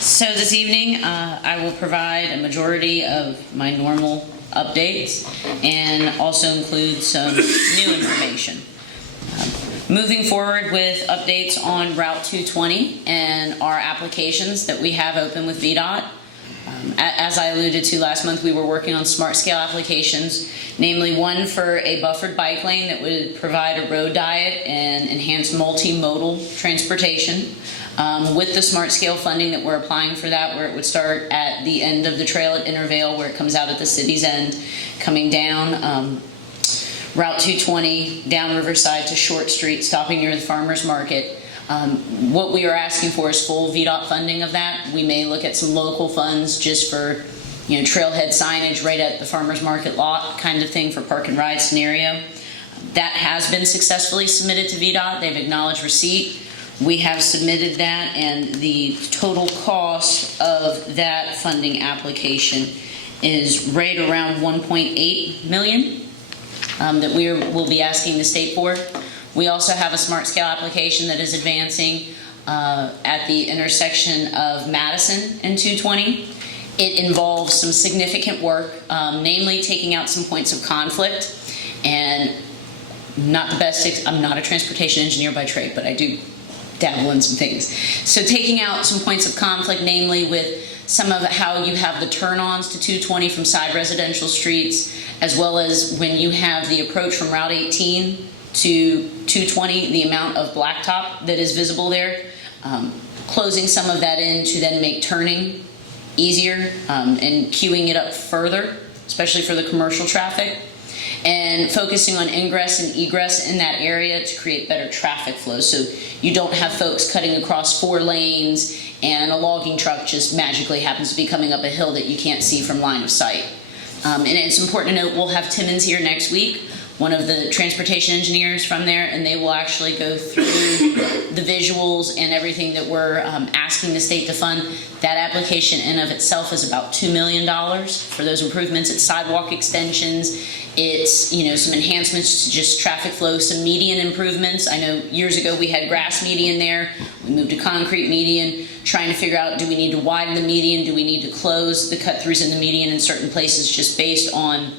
So this evening, I will provide a majority of my normal updates and also include some new information. Moving forward with updates on Route 220 and our applications that we have open with VDOT. As I alluded to last month, we were working on smart scale applications, namely one for a buffered bike lane that would provide a road diet and enhance multimodal transportation. With the smart scale funding that we're applying for that, where it would start at the end of the trail at Intervale, where it comes out at the city's end, coming down Route 220, down Riverside to Short Street, stopping near the farmer's market. What we are asking for is full VDOT funding of that. We may look at some local funds just for, trailhead signage right at the farmer's market lot kind of thing for park and ride scenario. That has been successfully submitted to VDOT. They've acknowledged receipt. We have submitted that, and the total cost of that funding application is right around $1.8 million that will be asking the state for. We also have a smart scale application that is advancing at the intersection of Madison and 220. It involves some significant work, namely taking out some points of conflict. And not the best, I'm not a transportation engineer by trade, but I do dabble in some things. So taking out some points of conflict, namely with some of how you have the turn-ons to 220 from side residential streets, as well as when you have the approach from Route 18 to 220, the amount of blacktop that is visible there, closing some of that in to then make turning easier and queuing it up further, especially for the commercial traffic, and focusing on ingress and egress in that area to create better traffic flow, so you don't have folks cutting across 4 lanes and a logging truck just magically happens to be coming up a hill that you can't see from line of sight. And it's important to note we'll have Timmons here next week, one of the transportation engineers from there, and they will actually go through the visuals and everything that we're asking the state to fund. That application in of itself is about $2 million for those improvements. It's sidewalk extensions, it's some enhancements to just traffic flow, some median improvements. I know years ago we had grass median there, we moved to concrete median, trying to figure out, do we need to widen the median, do we need to close the cut-throughs in the median in certain places just based on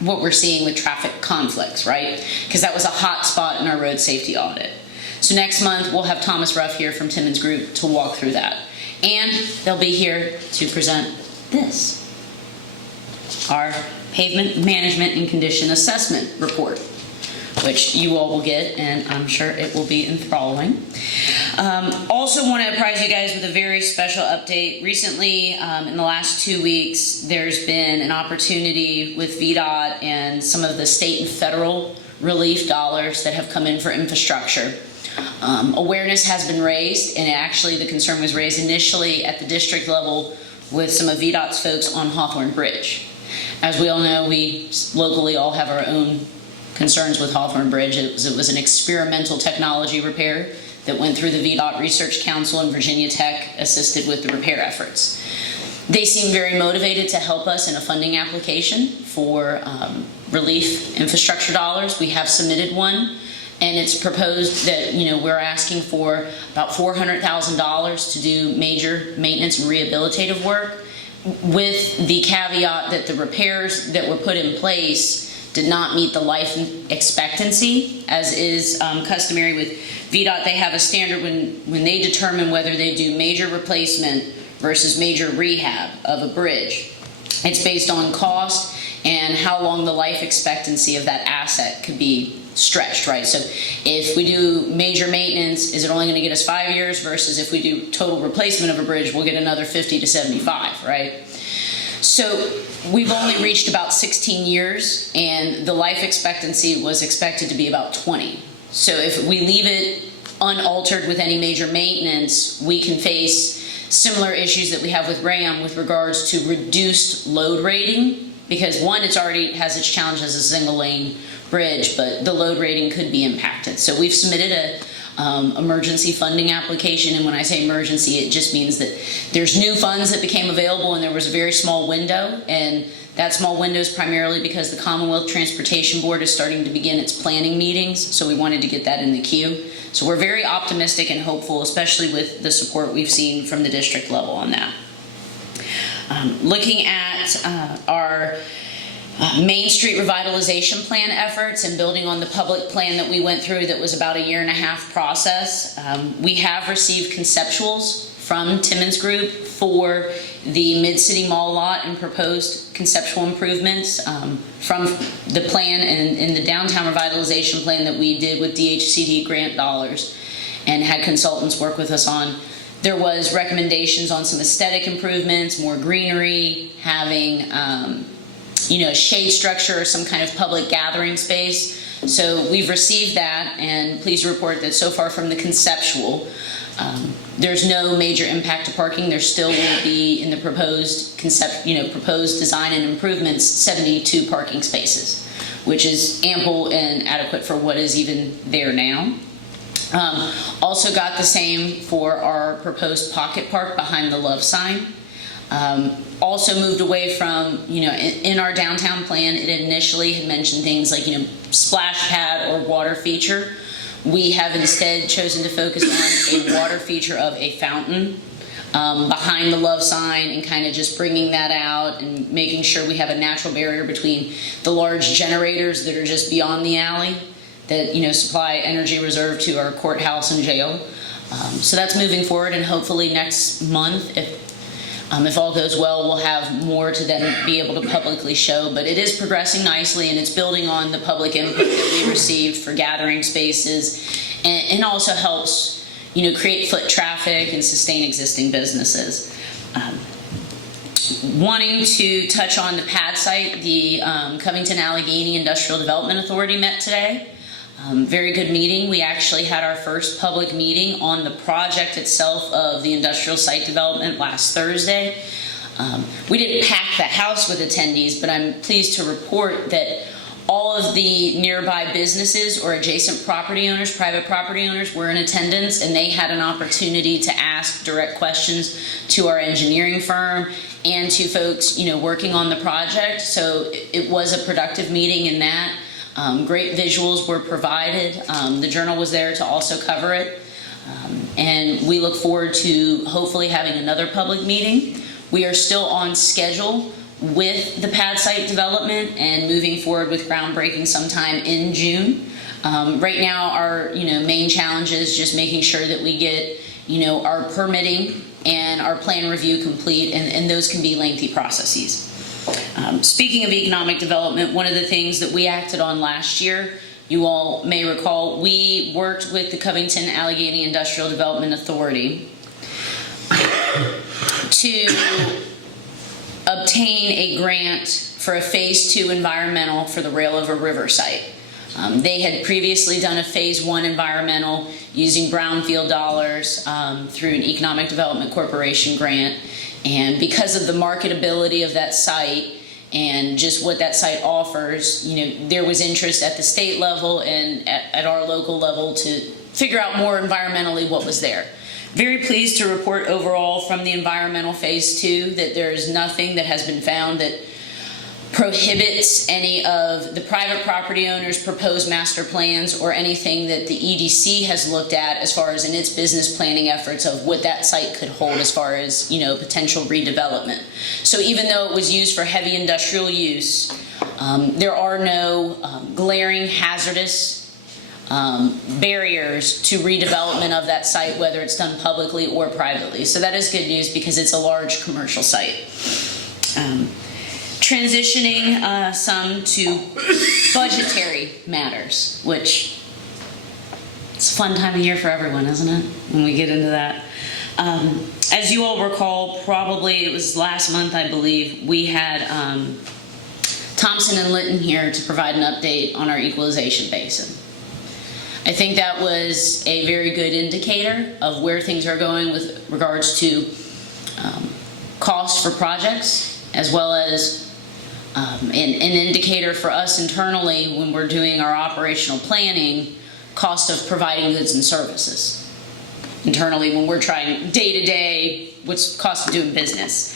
what we're seeing with traffic conflicts, right? Because that was a hot spot in our road safety audit. So next month we'll have Thomas Ruff here from Timmons Group to walk through that. And they'll be here to present this, our pavement management and condition assessment report, which you all will get, and I'm sure it will be enthralling. Also want to apprise you guys with a very special update. Recently, in the last 2 weeks, there's been an opportunity with VDOT and some of the state and federal relief dollars that have come in for infrastructure. Awareness has been raised, and actually the concern was raised initially at the district level with some of VDOT's folks on Hawthorne Bridge. As we all know, we locally all have our own concerns with Hawthorne Bridge. It was an experimental technology repair that went through the VDOT Research Council, and Virginia Tech assisted with the repair efforts. They seem very motivated to help us in a funding application for relief infrastructure dollars. We have submitted one, and it's proposed that we're asking for about $400,000 to do major maintenance and rehabilitative work, with the caveat that the repairs that were put in place did not meet the life expectancy, as is customary with VDOT. They have a standard when they determine whether they do major replacement versus major rehab of a bridge. It's based on cost and how long the life expectancy of that asset could be stretched, right? So if we do major maintenance, is it only going to get us 5 years, versus if we do total replacement of a bridge, we'll get another 50 to 75, right? So we've only reached about 16 years, and the life expectancy was expected to be about 20. So if we leave it unaltered with any major maintenance, we can face similar issues that we have with RAM with regards to reduced load rating, because one, it's already has its challenge as a single lane bridge, but the load rating could be impacted. So we've submitted a emergency funding application, and when I say emergency, it just means that there's new funds that became available, and there was a very small window, and That small window is primarily because the Commonwealth Transportation Board is starting to begin its planning meetings, so we wanted to get that in the queue. So we're very optimistic and hopeful, especially with the support we've seen from the district level on that. Looking at our Main Street revitalization plan efforts and building on the public plan that we went through that was about a 1.5-year process, we have received conceptuals from Timmons Group for the Mid-City Mall lot and proposed conceptual improvements from the plan and in the downtown revitalization plan that we did with DHCD grant dollars and had consultants work with us on. There was recommendations on some aesthetic improvements, more greenery, having a shade structure or some kind of public gathering space. So we've received that, and pleased to report that so far from the conceptual, there's no major impact to parking. There still will be in the proposed proposed design and improvements 72 parking spaces, which is ample and adequate for what is even there now. Also got the same for our proposed pocket park behind the Love sign. Also moved away from, in our downtown plan, it initially had mentioned things like, splash pad or water feature. We have instead chosen to focus on a water feature of a fountain behind the Love sign and kind of just bringing that out and making sure we have a natural barrier between the large generators that are just beyond the alley that, supply energy reserve to our courthouse and jail. So that's moving forward, and hopefully next month, if all goes well, we'll have more to then be able to publicly show. But it is progressing nicely, and it's building on the public input that we received for gathering spaces, and also helps, create foot traffic and sustain existing businesses. Wanting to touch on the pad site, the Covington Allegheny Industrial Development Authority met today. Very good meeting. We actually had our first public meeting on the project itself of the industrial site development last Thursday. We didn't pack the house with attendees, but I'm pleased to report that all of the nearby businesses or adjacent property owners, private property owners, were in attendance, and they had an opportunity to ask direct questions to our engineering firm and to folks, working on the project. So it was a productive meeting in that. Great visuals were provided. The Journal was there to also cover it. And we look forward to hopefully having another public meeting. We are still on schedule with the pad site development and moving forward with groundbreaking sometime in June. Right now, our main challenge is just making sure that we get our permitting and our plan review complete, and those can be lengthy processes. Speaking of economic development, one of the things that we acted on last year, you all may recall, we worked with the Covington Allegheny Industrial Development Authority to obtain a grant for a Phase 2 environmental for the Railover River site. They had previously done a Phase 1 environmental using brownfield dollars through an Economic Development Corporation grant, and because of the marketability of that site and just what that site offers, there was interest at the state level and at our local level to figure out more environmentally what was there. Very pleased to report overall from the environmental Phase 2 that there is nothing that has been found that prohibits any of the private property owners' proposed master plans or anything that the EDC has looked at as far as in its business planning efforts of what that site could hold as far as potential redevelopment. So even though it was used for heavy industrial use, there are no glaring hazardous barriers to redevelopment of that site, whether it's done publicly or privately. So that is good news because it's a large commercial site. Transitioning some to budgetary matters, which it's a fun time of year for everyone, isn't it, when we get into that. As you all recall, probably it was last month, I believe, we had Thompson and Litton here to provide an update on our equalization basin. I think that was a very good indicator of where things are going with regards to costs for projects, as well as an indicator for us internally when we're doing our operational planning, cost of providing goods and services. Internally, when we're trying day-to-day, what's cost of doing business.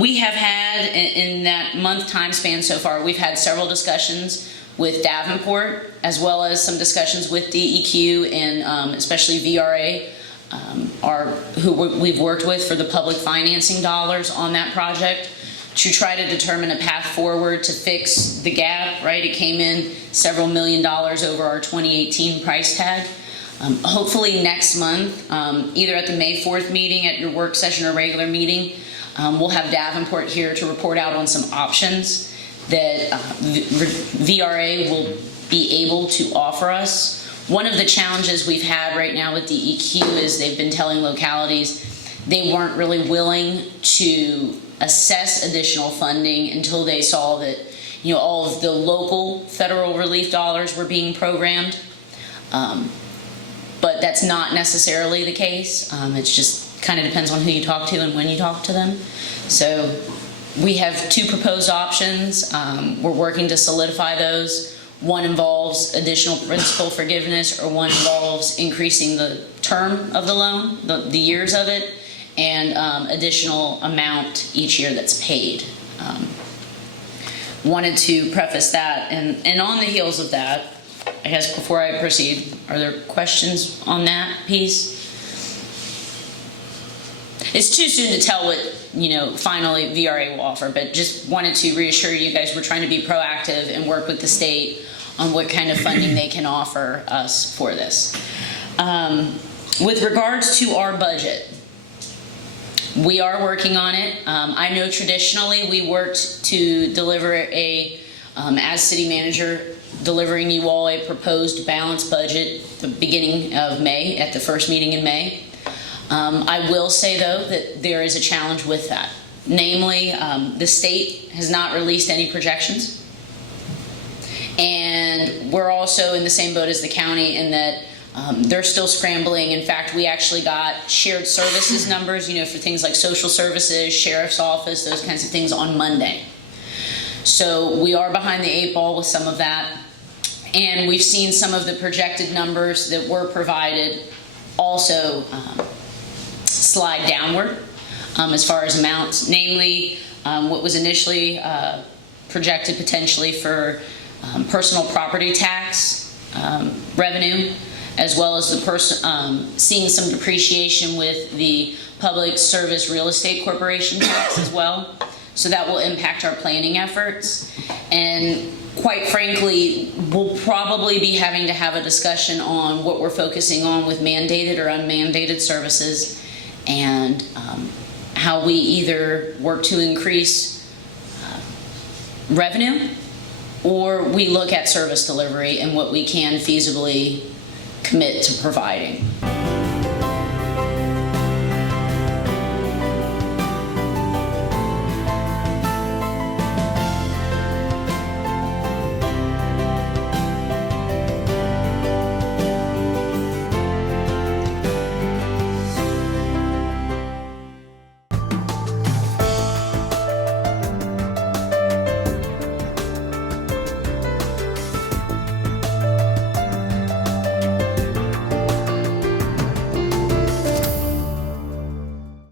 We have had, in that month time span so far, we've had several discussions with Davenport, as well as some discussions with DEQ and especially VRA, who we've worked with for the public financing dollars on that project, to try to determine a path forward to fix the gap, right? It came in several $1 million over our 2018 price tag. Hopefully next month, either at the May 4th meeting, at your work session or regular meeting, we'll have Davenport here to report out on some options that VRA will be able to offer us. One of the challenges we've had right now with DEQ is they've been telling localities they weren't really willing to assess additional funding until they saw that, you know, all of the local federal relief dollars were being programmed. But that's not necessarily the case. It's just kind of depends on who you talk to and when you talk to them. So we have two proposed options. We're working to solidify those. One involves additional principal forgiveness, or one involves increasing the term of the loan, the years of it, and additional amount each year that's paid. Wanted to preface that, and on the heels of that, I guess before I proceed, are there questions on that piece? It's too soon to tell what, you know, finally VRA will offer, but just wanted to reassure you guys we're trying to be proactive and work with the state on what kind of funding they can offer us for this. With regards to our budget, we are working on it. I know traditionally we worked to deliver as city manager, delivering you all a proposed balanced budget at the beginning of May, at the first meeting in May. I will say, though, that there is a challenge with that. Namely, the state has not released any projections. And we're also in the same boat as the county in that they're still scrambling. In fact, we actually got shared services numbers, you know, for things like social services, sheriff's office, those kinds of things on Monday. So we are behind the 8 ball with some of that. And we've seen some of the projected numbers that were provided also slide downward as far as amounts. Namely, what was initially projected potentially for personal property tax revenue, as well as the seeing some depreciation with the Public Service Real Estate Corporation tax as well. So that will impact our planning efforts. And quite frankly, we'll probably be having to have a discussion on what we're focusing on with mandated or unmandated services, and how we either work to increase revenue, or we look at service delivery and what we can feasibly commit to providing.